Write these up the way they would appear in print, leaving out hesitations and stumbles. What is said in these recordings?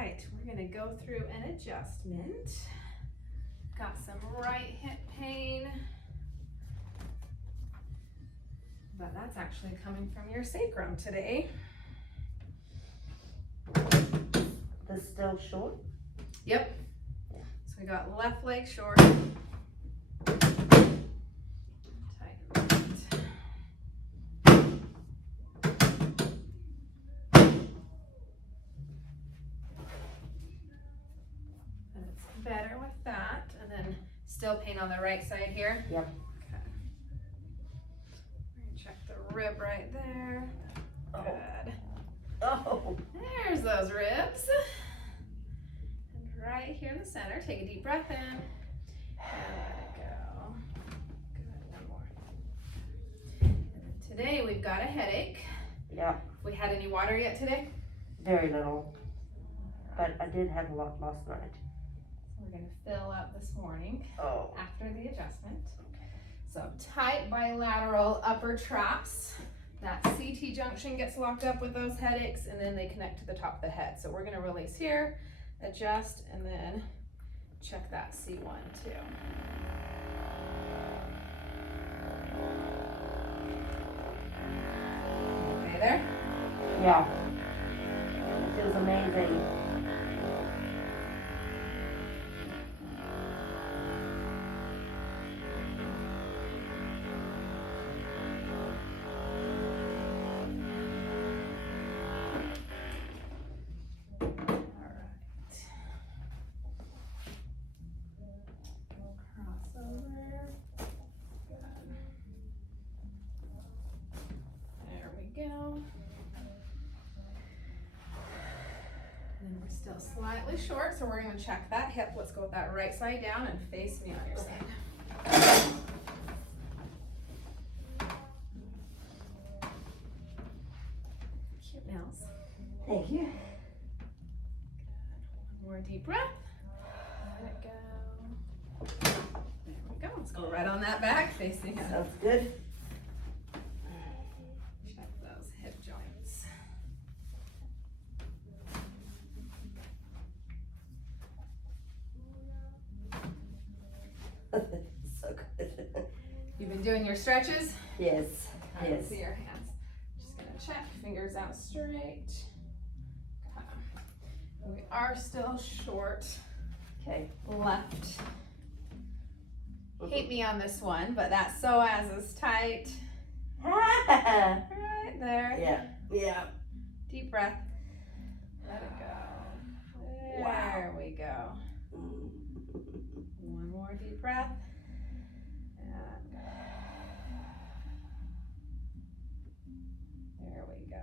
right, we're gonna go through an adjustment. Got some right hip pain, but that's actually coming from your sacrum today. This still short? Yep. So we got left leg short. Better with that, and then still pain on the right side here. Yep. Okay. We're gonna check the rib right there. Good. Oh. There's those ribs. And right here in the center, take a deep breath in and let it go. Good. One more. And then today we've got a headache. Yep. We had any water yet today? Very little. But I did have a lot last night. We're going to fill up this morning after the adjustment. So tight bilateral upper traps. That CT junction gets locked up with those headaches, and then they connect to the top of the head. So we're going to release here, adjust, and then check that C1 too. Okay there? Yeah. It feels amazing. Go. And we're still slightly short, so we're going to check that hip. Let's go with that right side down and face me on your side. Cute nails. Thank you. One more deep breath. Let it go. There we go. Let's go right on that back, facing up. Sounds good. So good. You've been doing your stretches? Yes. I can Yes. see your hands. Just gonna check, fingers out straight. We are still short. Okay. Left. Hate me on this one, but that psoas is tight. Right there. Yeah. Yeah. Deep breath. Let it go. There Wow. we go. One more deep breath. And there we go.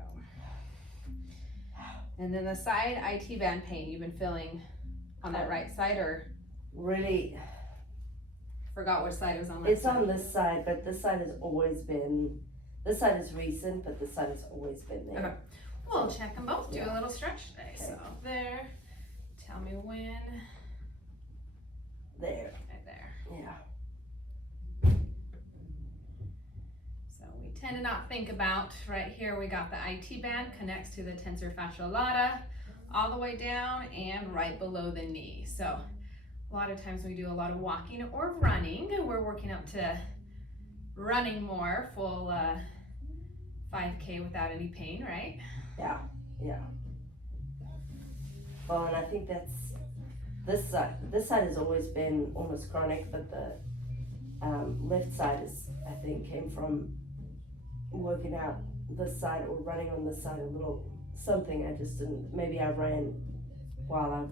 And then the side IT band pain you've been feeling on that right side, or really forgot which side it was on that it's side? on this side, but this side has always been, this side is recent, but this side has always been there. Okay. We'll check them both. Do a Yeah. little stretch today. Okay. So there. Tell me when. There. Right there. Yeah. So we tend to not think about, right here we got the IT band, connects to the tensor fasciae lata, all the way down and right below the knee. So a lot of times we do a lot of walking or running. We're working up to running more, full 5K without any pain, right? Yeah. Yeah. Well, and I think that's this side. This side has always been almost chronic, but the left side is, I think, came from working out this side or running on this side a little something. I just didn't. Maybe I ran while I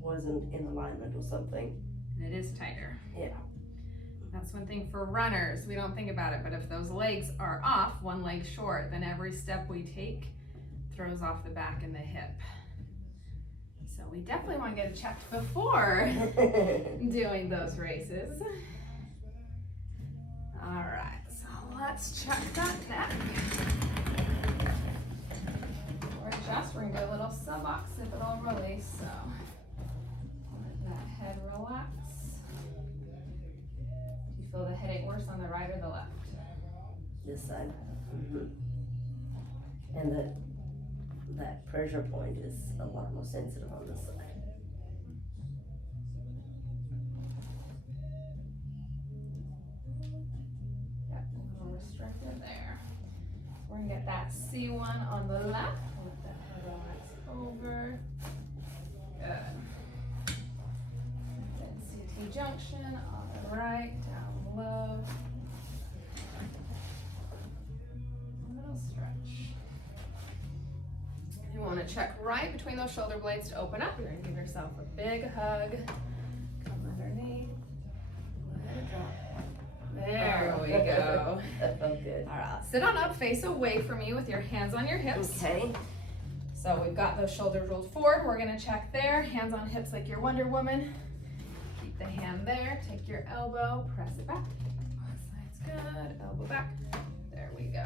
wasn't in alignment or something. And it is tighter. Yeah. That's one thing for runners. We don't think about it, but if those legs are off, one leg short, then every step we take throws off the back and the hip. So we definitely want to get it checked before doing those races. All right, so let's check that neck. Or adjust, we're gonna do a little sub-occipital release. So let that head relax. Do you feel the headache worse on the right or the left? This side. Mm-hmm. And the that pressure point is a lot more sensitive on this side. Yep, a little restricted there. We're gonna get that C1 on the left. Let that head relax over. Good. Then CT junction on the right, down low. A little stretch. You want to check right between those shoulder blades to open up. You're going to give yourself a big hug. Come underneath. Let it drop. There we go. That felt good. All right, sit on up, face away from you with your hands on your hips. Okay. So we've got those shoulders rolled forward. We're gonna check there, hands on hips like your Wonder Woman. Keep the hand there, take your elbow, press it back. One side's good, elbow back. There we go.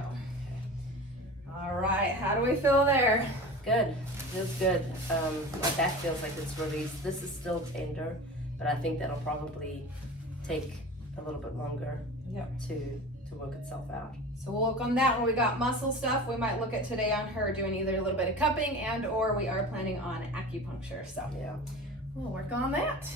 All right, how do we feel there? Good, feels good. My back feels like it's released. This is still tender, but I think that'll probably take a little bit longer to work itself out. So we'll look on that when we got muscle stuff. We might look at today on her doing either a little bit of cupping and or we are planning on acupuncture. So yeah, we'll work on that.